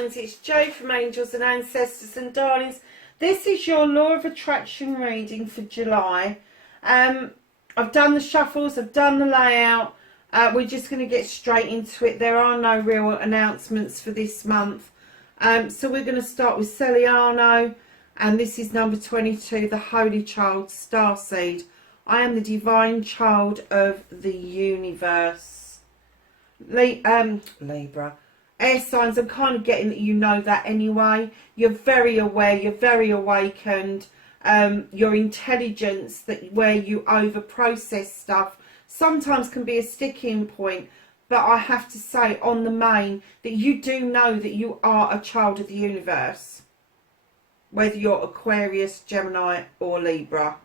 darlings, it's Jo from Angels and Ancestors. And darlings, this is your Law of Attraction reading for July. I've done the shuffles, I've done the layout. We're just going to get straight into it. There are no real announcements for this month. So we're going to start with Celiano, and this is number 22, the Holy Child, Starseed. I am the divine child of the universe. Libra. Air signs, I'm kind of getting that you know that anyway. You're very aware, you're very awakened. Your intelligence, that where you over process stuff, sometimes can be a sticking point. But I have to say, on the main, that you do know that you are a child of the universe. Whether you're Aquarius, Gemini or Libra.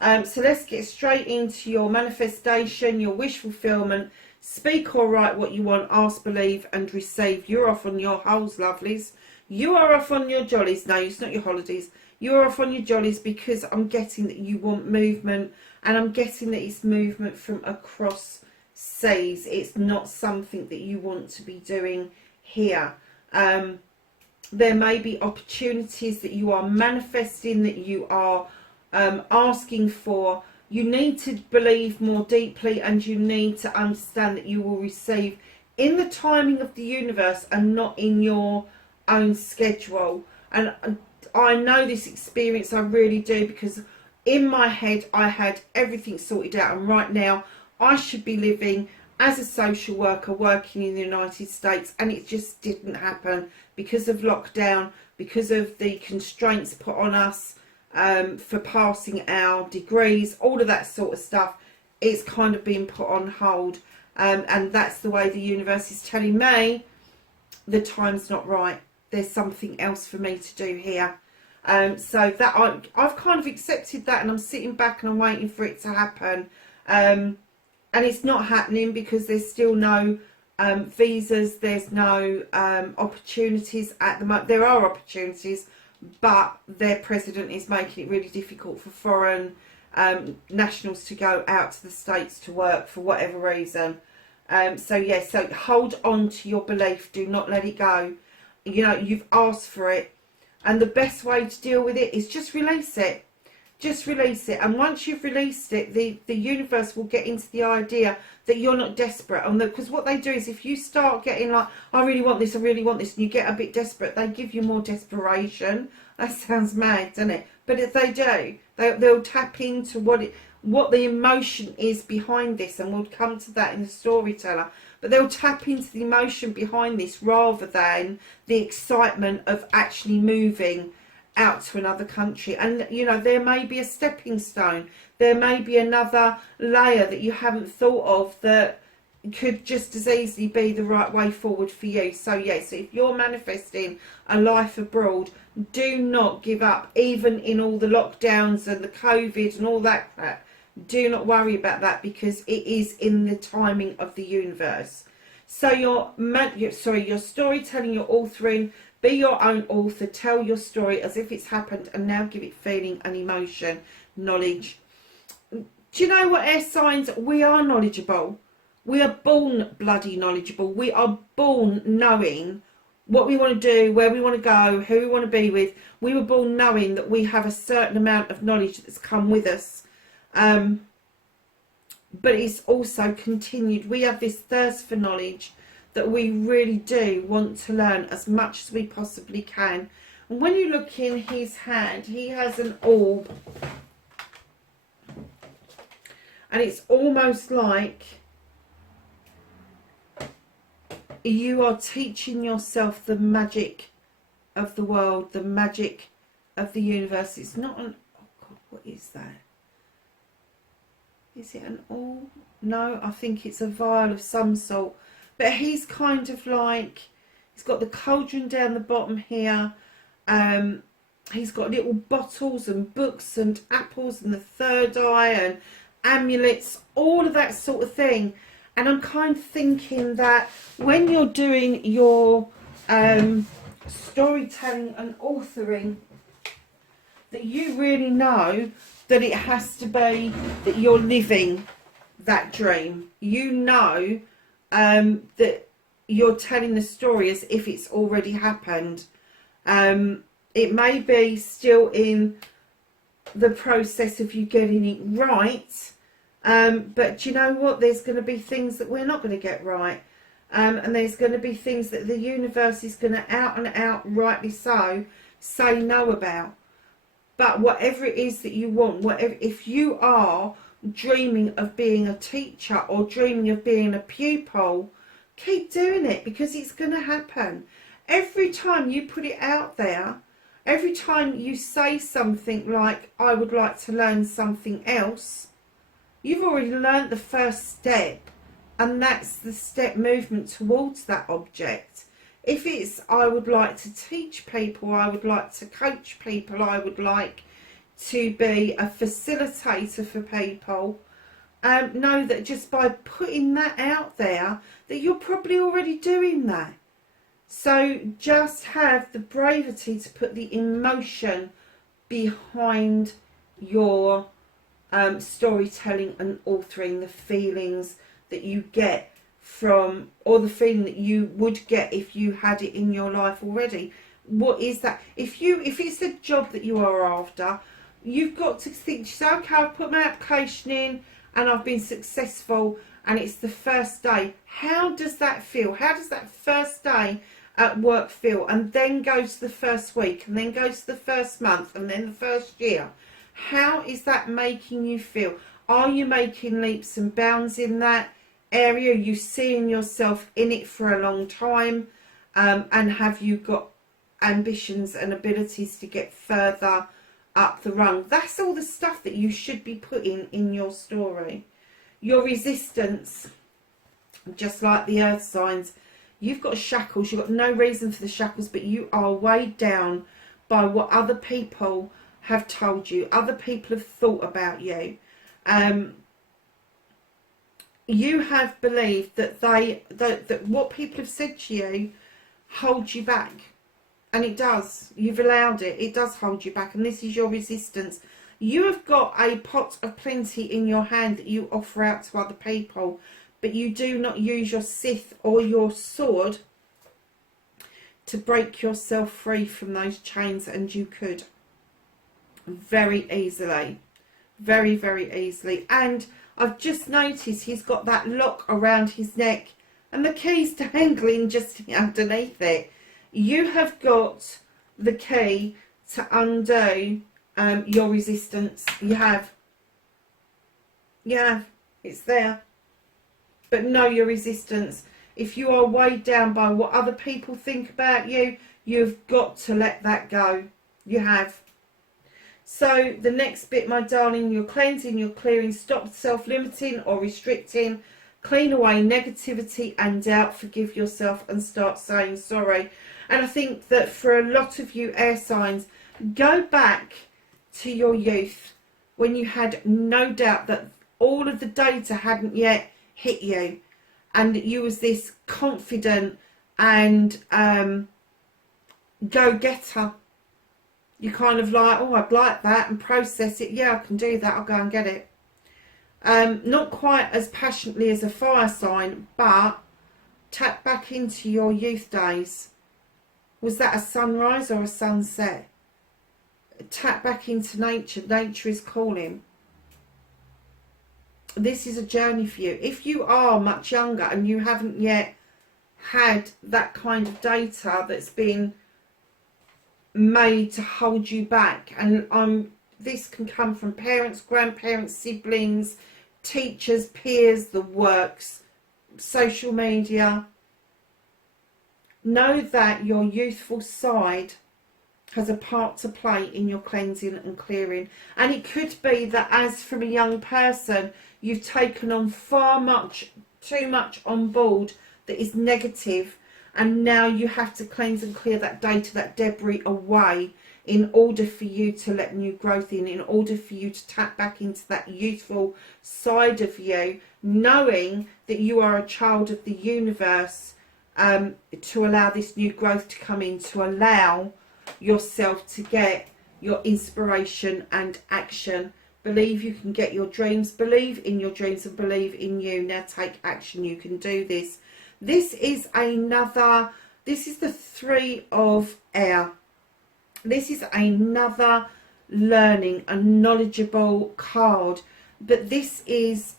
So let's get straight into your manifestation, your wish fulfillment. Speak or write what you want, ask, believe and receive. You're off on your holes, lovelies. You are off on your jollies. No, it's not your holidays. You're off on your jollies because I'm getting that you want movement, and I'm getting that it's movement from across seas. It's not something that you want to be doing here. There may be opportunities that you are manifesting, that you are asking for. You need to believe more deeply, and you need to understand that you will receive in the timing of the universe and not in your own schedule. And I know this experience, I really do, because in my head I had everything sorted out, and right now I should be living as a social worker working in the United States, and it just didn't happen because of lockdown, because of the constraints put on us for passing our degrees, all of that sort of stuff. It's kind of been put on hold, and that's the way the universe is telling me the time's not right. There's something else for me to do here. So that I've kind of accepted that, and I'm sitting back and I'm waiting for it to happen. And it's not happening because there's still no visas, there's no opportunities at the moment. There are opportunities, but their president is making it really difficult for foreign nationals to go out to the States to work for whatever reason. So yeah, so hold on to your belief. Do not let it go. You know, you've asked for it. And the best way to deal with it is just release it. Just release it. And once you've released it, the universe will get into the idea that you're not desperate. Because what they do is, if you start getting like, I really want this, I really want this, and you get a bit desperate, they give you more desperation. That sounds mad, doesn't it? But if they do, they'll tap into what the emotion is behind this, and we'll come to that in the storyteller. But they'll tap into the emotion behind this rather than the excitement of actually moving out to another country. And you know, there may be a stepping stone, there may be another layer that you haven't thought of that could just as easily be the right way forward for you. So yes, so if you're manifesting a life abroad, do not give up, even in all the lockdowns and the COVID and all that crap. Do not worry about that, because it is in the timing of the universe. So your storytelling, your authoring, be your own author. Tell your story as if it's happened, and now give it feeling and emotion, knowledge. Do you know what, air signs? We are knowledgeable. We are born bloody knowledgeable. We are born knowing what we want to do, where we want to go, who we want to be with. We were born knowing that we have a certain amount of knowledge that's come with us. But it's also continued. We have this thirst for knowledge that we really do want to learn as much as we possibly can. And when you look in his hand, he has an orb, and it's almost like you are teaching yourself the magic of the world, the magic of the universe. It's not an, oh God, what is that? Is it an orb? No, I think it's a vial of some sort. But he's kind of like, he's got the cauldron down the bottom here. He's got little bottles and books and apples and the third eye and amulets, all of that sort of thing. And I'm kind of thinking that when you're doing your storytelling and authoring, that you really know that it has to be that you're living that dream. You know that you're telling the story as if it's already happened. It may be still in the process of you getting it right, but you know what, there's going to be things that we're not going to get right, and there's going to be things that the universe is going to out and out, rightly so, say no about. But whatever it is that you want, whatever, if you are dreaming of being a teacher or dreaming of being a pupil, keep doing it, because it's going to happen. Every time you put it out there, every time you say something like, I would like to learn something else, you've already learnt the first step, and that's the step movement towards that object. If it's, I would like to teach people, I would like to coach people, I would like to be a facilitator for people, know that just by putting that out there, that you're probably already doing that. So just have the bravery to put the emotion behind your storytelling and authoring, the feelings that you get from, or the feeling that you would get if you had it in your life already. What is that? If it's a job that you are after, you've got to think, okay, I've put my application in and I've been successful and it's the first day. How does that feel? How does that first day at work feel? And then go to the first week, and then go to the first month, and then the first year. How is that making you feel? Are you making leaps and bounds in that area? Are you seeing yourself in it for a long time? And have you got ambitions and abilities to get further up the rung? That's all the stuff that you should be putting in your story. Your resistance, just like the earth signs, you've got shackles. You've got no reason for the shackles, but you are weighed down by what other people have told you, other people have thought about you. You have believed that that what people have said to you holds you back, and it does. You've allowed it. It does hold you back, and this is your resistance. You have got a pot of plenty in your hand that you offer out to other people, but you do not use your scythe or your sword to break yourself free from those chains, and you could very easily, very, very easily. And I've just noticed he's got that lock around his neck and the key's dangling just underneath it. You have got the key to undo your resistance. You have. Yeah, it's there. But know your resistance. If you are weighed down by what other people think about you, you've got to let that go. You have. So the next bit, my darling, you're cleansing, you're clearing, stop self-limiting or restricting, clean away negativity and doubt, forgive yourself and start saying sorry. And I think that for a lot of you air signs, go back to your youth when you had no doubt that all of the data hadn't yet hit you, and that you was this confident and go-getter. You kind of like, oh, I'd like that, and process it. Yeah, I can do that. I'll go and get it. Not quite as passionately as a fire sign, but tap back into your youth days. Was that a sunrise or a sunset? Tap back into nature. Nature is calling. This is a journey for you. If you are much younger and you haven't yet had that kind of data that's been made to hold you back, and this can come from parents, grandparents, siblings, teachers, peers, the works, social media, know that your youthful side has a part to play in your cleansing and clearing. And it could be that as from a young person, you've taken on too much on board that is negative, and now you have to cleanse and clear that data, that debris away, in order for you to let new growth in order for you to tap back into that youthful side of you, knowing that you are a child of the universe, to allow this new growth to come in, to allow yourself to get your inspiration and action. Believe you can get your dreams, believe in your dreams, and believe in you. Now take action. You can do this. This is the Three of Air. This is another learning and knowledgeable card, but this is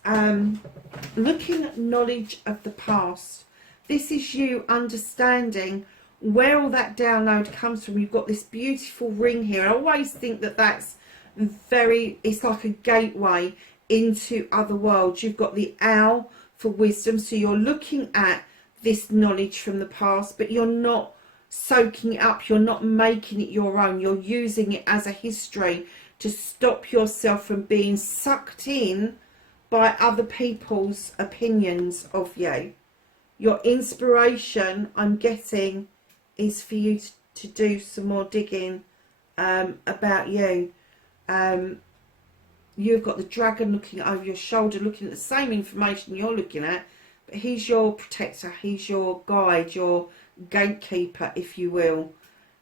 looking at knowledge of the past. This is you understanding where all that download comes from. You've got this beautiful ring here. I always think that that's it's like a gateway into other worlds. You've got the owl for wisdom, so you're looking at this knowledge from the past, but you're not soaking it up, you're not making it your own, you're using it as a history to stop yourself from being sucked in by other people's opinions of you. Your inspiration, I'm getting, is for you to do some more digging about you. You've got the dragon looking over your shoulder, looking at the same information you're looking at, but he's your protector, he's your guide, your gatekeeper, if you will.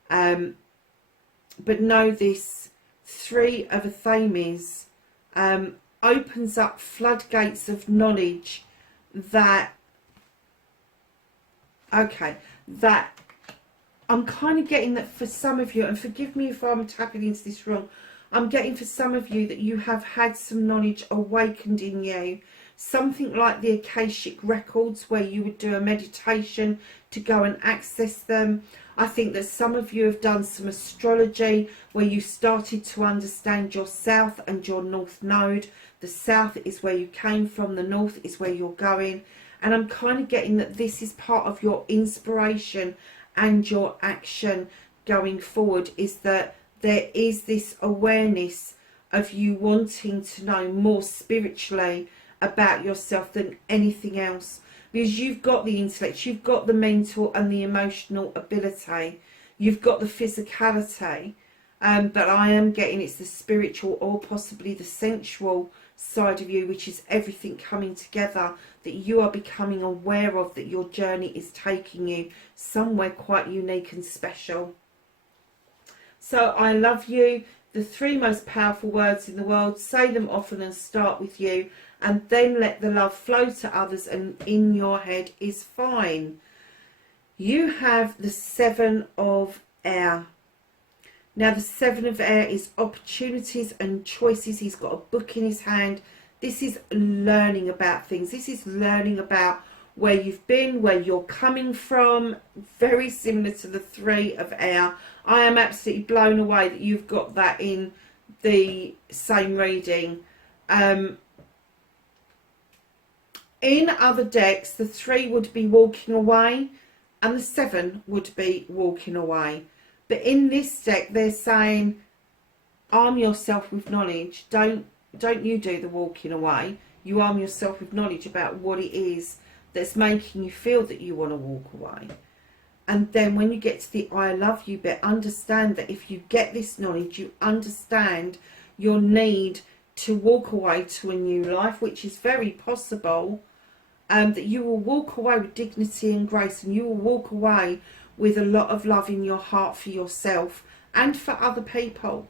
But know this Three of Athames opens up floodgates of knowledge that I'm kind of getting that for some of you, and forgive me if I'm tapping into this wrong, I'm getting for some of you that you have had some knowledge awakened in you. Something like the Akashic records, where you would do a meditation to go and access them. I think that some of you have done some astrology where you started to understand your south and your north node. The south is where you came from, the north is where you're going. And I'm kind of getting that this is part of your inspiration and your action going forward, is that there is this awareness of you wanting to know more spiritually about yourself than anything else, because you've got the intellect, you've got the mental and the emotional ability, you've got the physicality, but I am getting it's the spiritual or possibly the sensual side of you, which is everything coming together, that you are becoming aware of, that your journey is taking you somewhere quite unique and special. So I love you. The three most powerful words in the world, say them often and start with you, and then let the love flow to others, and in your head is fine. You have the Seven of Air. Now the Seven of Air is opportunities and choices. He's got a book in his hand. This is learning about things. This is learning about where you've been, where you're coming from. Very similar to the Three of Air. I am absolutely blown away that you've got that in the same reading. In other decks, the Three would be walking away and the Seven would be walking away. But in this deck, they're saying, arm yourself with knowledge. Don't you do the walking away. You arm yourself with knowledge about what it is that's making you feel that you want to walk away. And then when you get to the I love you bit, understand that if you get this knowledge, you understand your need to walk away to a new life, which is very possible. That you will walk away with dignity and grace, and you will walk away with a lot of love in your heart for yourself and for other people.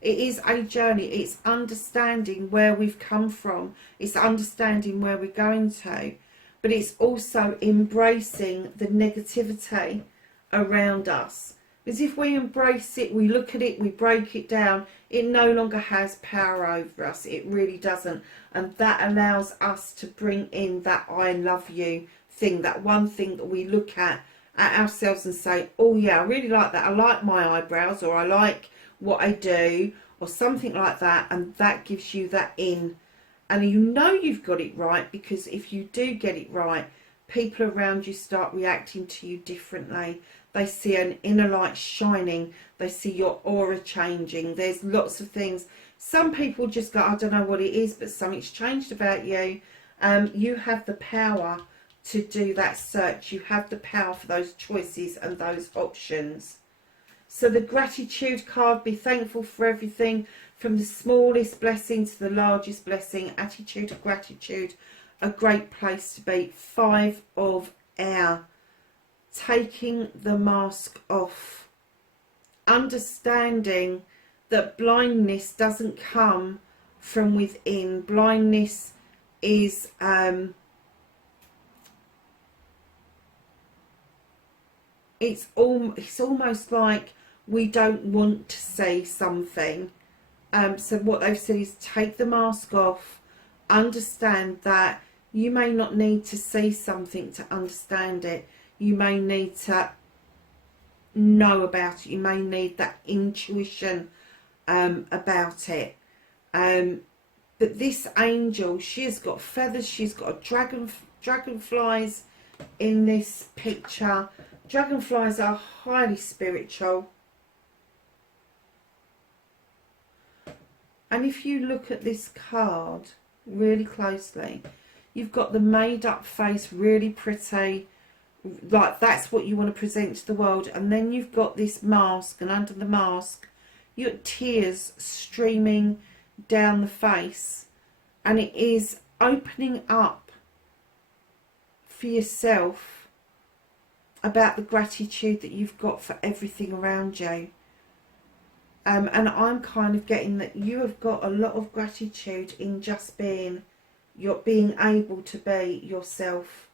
It is a journey. It's understanding where we've come from. It's understanding where we're going to. But it's also embracing the negativity around us. Because if we embrace it, we look at it, we break it down, it no longer has power over us. It really doesn't. And that allows us to bring in that I love you thing, that one thing that we look at ourselves and say, oh yeah, I really like that. I like my eyebrows, or I like what I do, or something like that. And that gives you that in. And you know you've got it right, because if you do get it right, people around you start reacting to you differently. They see an inner light shining. They see your aura changing. There's lots of things. Some people just go, I don't know what it is, but something's changed about you. You have the power to do that search. You have the power for those choices and those options. So the gratitude card, be thankful for everything, from the smallest blessing to the largest blessing. Attitude of gratitude, a great place to be. Five of Air. Taking the mask off, understanding that blindness doesn't come from within. Blindness is it's almost like we don't want to say something. So what they've said is take the mask off, understand that you may not need to see something to understand it. You may need to know about it. You may need that intuition about it. But this angel, she has got feathers. She's got dragonflies in this picture. Dragonflies are highly spiritual. And if you look at this card really closely, you've got the made up face, really pretty, like that's what you want to present to the world. And then you've got this mask, and under the mask you've got tears streaming down the face, and it is opening up for yourself about the gratitude that you've got for everything around you. And I'm kind of getting that you have got a lot of gratitude in just being able to be yourself,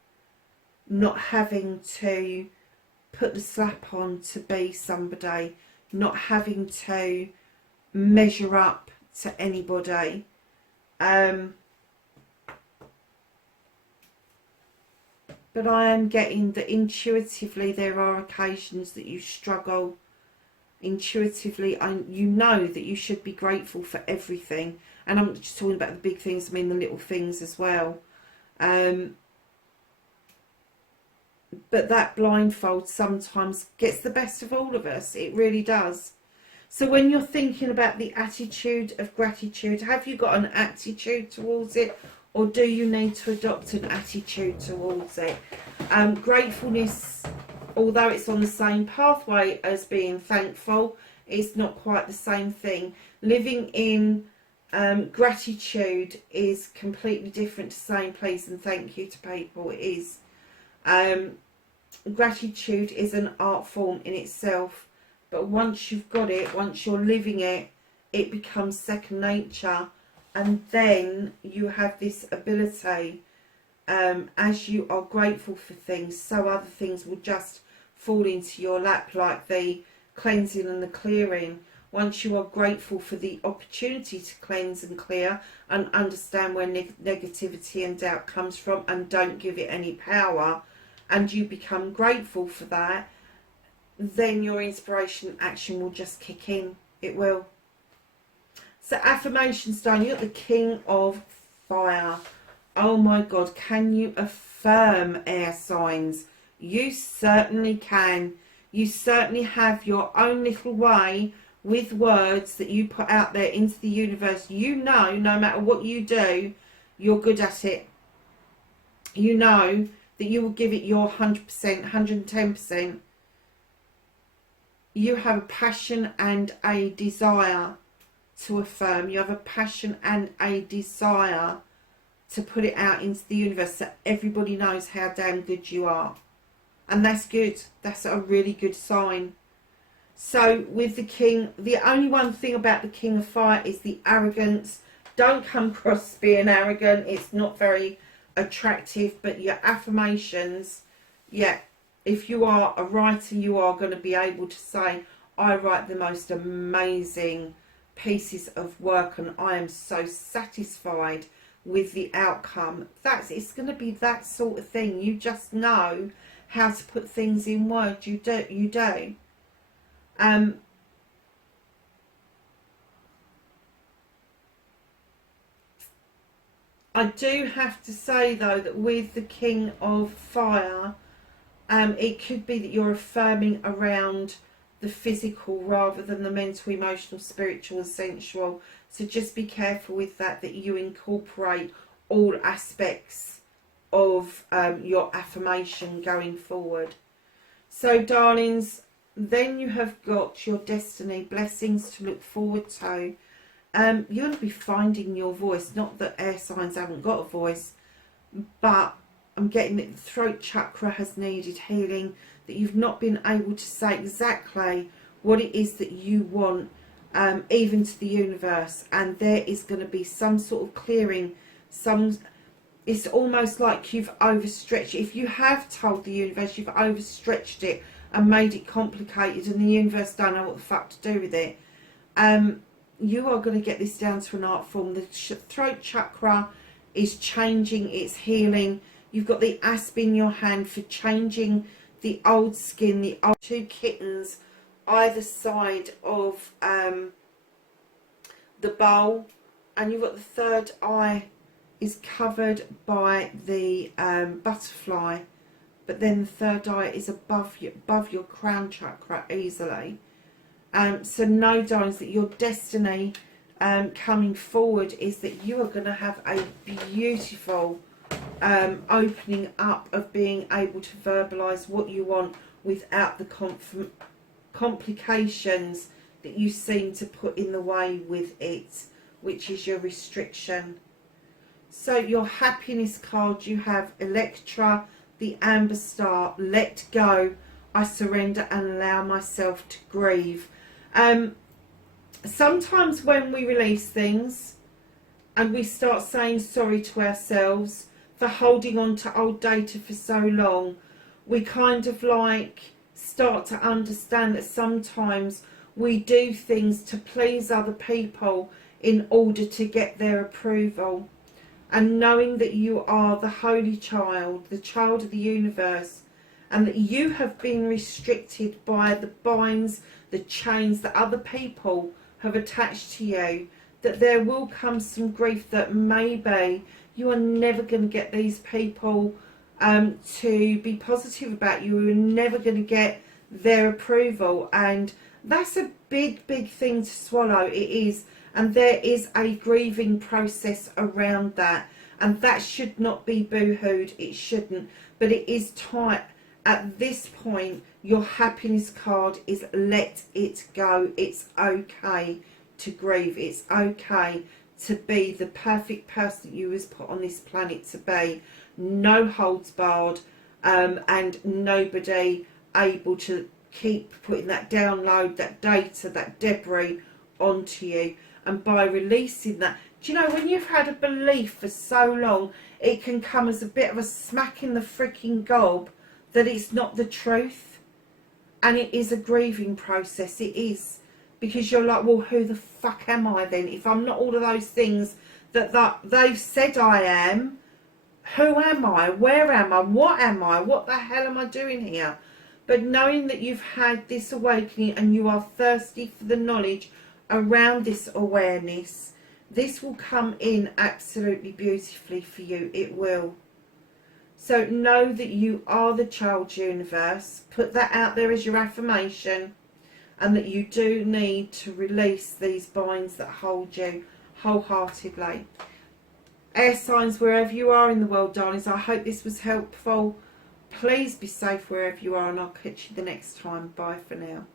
not having to put the slap on to be somebody, not having to measure up to anybody. But I am getting that intuitively there are occasions that you struggle. Intuitively, you know that you should be grateful for everything. And I'm not just talking about the big things, I mean the little things as well. But that blindfold sometimes gets the best of all of us. It really does. So when you're thinking about the attitude of gratitude, have you got an attitude towards it? Or do you need to adopt an attitude towards it? Gratefulness, although it's on the same pathway as being thankful, it's not quite the same thing. Living in gratitude is completely different to saying please and thank you to people. It is. Gratitude is an art form in itself, but once you've got it, once you're living it, it becomes second nature. And then you have this ability, as you are grateful for things, so other things will just fall into your lap, like the cleansing and the clearing. Once you are grateful for the opportunity to cleanse and clear and understand where negativity and doubt comes from, and don't give it any power, and you become grateful for that, then your inspiration and action will just kick in. It will. So affirmations done. You're the King of Fire. Oh my God, can you affirm, air signs? You certainly can. You certainly have your own little way with words that you put out there into the universe. You know, no matter what you do, you're good at it. You know that you will give it your 100%, 110%. You have a passion and a desire to affirm. You have a passion and a desire to put it out into the universe so everybody knows how damn good you are. And that's good. That's a really good sign. So with the King, the only one thing about the King of Fire is the arrogance. Don't come across being arrogant. It's not very attractive. But your affirmations, yeah, if you are a writer, you are going to be able to say, I write the most amazing pieces of work and I am so satisfied with the outcome. It's going to be that sort of thing. You just know how to put things in words. You do. I do have to say though that with the King of Fire, it could be that you're affirming around the physical rather than the mental, emotional, spiritual and sensual. So just be careful with that you incorporate all aspects of your affirmation going forward. So darlings, then you have got your destiny, blessings to look forward to. You're going to be finding your voice. Not that air signs haven't got a voice, but I'm getting that the throat chakra has needed healing, that you've not been able to say exactly what it is that you want, even to the universe, and there is going to be some sort of clearing. It's almost like you've overstretched. If you have told the universe, you've overstretched it and made it complicated, and the universe don't know what the fuck to do with it. You are going to get this down to an art form. The throat chakra is changing, it's healing. You've got the asp in your hand for changing the old skin, the old 2 kittens either side of the bowl, and you've got the third eye is covered by the butterfly, but then the third eye is above your crown chakra easily. So know, darlings, that your destiny coming forward is that you are going to have a beautiful opening up of being able to verbalise what you want without the complications that you seem to put in the way with it, which is your restriction. So your happiness card, you have Electra, the Amber Star, let go, I surrender and allow myself to grieve. Sometimes when we release things and we start saying sorry to ourselves for holding on to old data for so long, we kind of like start to understand that sometimes we do things to please other people in order to get their approval. And knowing that you are the holy child, the child of the universe, and that you have been restricted by the binds, the chains that other people have attached to you, that there will come some grief, that maybe you are never going to get these people to be positive about you. You're never going to get their approval, and that's a big, big thing to swallow. It is, and there is a grieving process around that, and that should not be boo-hooed. It shouldn't, but it is tight. At this point, your happiness card is let it go. It's okay to grieve. It's okay to be the perfect person that you was put on this planet to be. No holds barred, and nobody able to keep putting that download, that data, that debris onto you. And by releasing that, do you know, when you've had a belief for so long, it can come as a bit of a smack in the freaking gob that it's not the truth. And it is a grieving process. It is. Because you're like, well, who the fuck am I then? If I'm not all of those things that they've said I am, who am I? Where am I? What am I? What the hell am I doing here? But knowing that you've had this awakening and you are thirsty for the knowledge around this awareness, this will come in absolutely beautifully for you. It will. So know that you are the child universe. Put that out there as your affirmation, and that you do need to release these binds that hold you wholeheartedly. Air signs, wherever you are in the world, darlings, I hope this was helpful. Please be safe wherever you are, and I'll catch you the next time. Bye for now.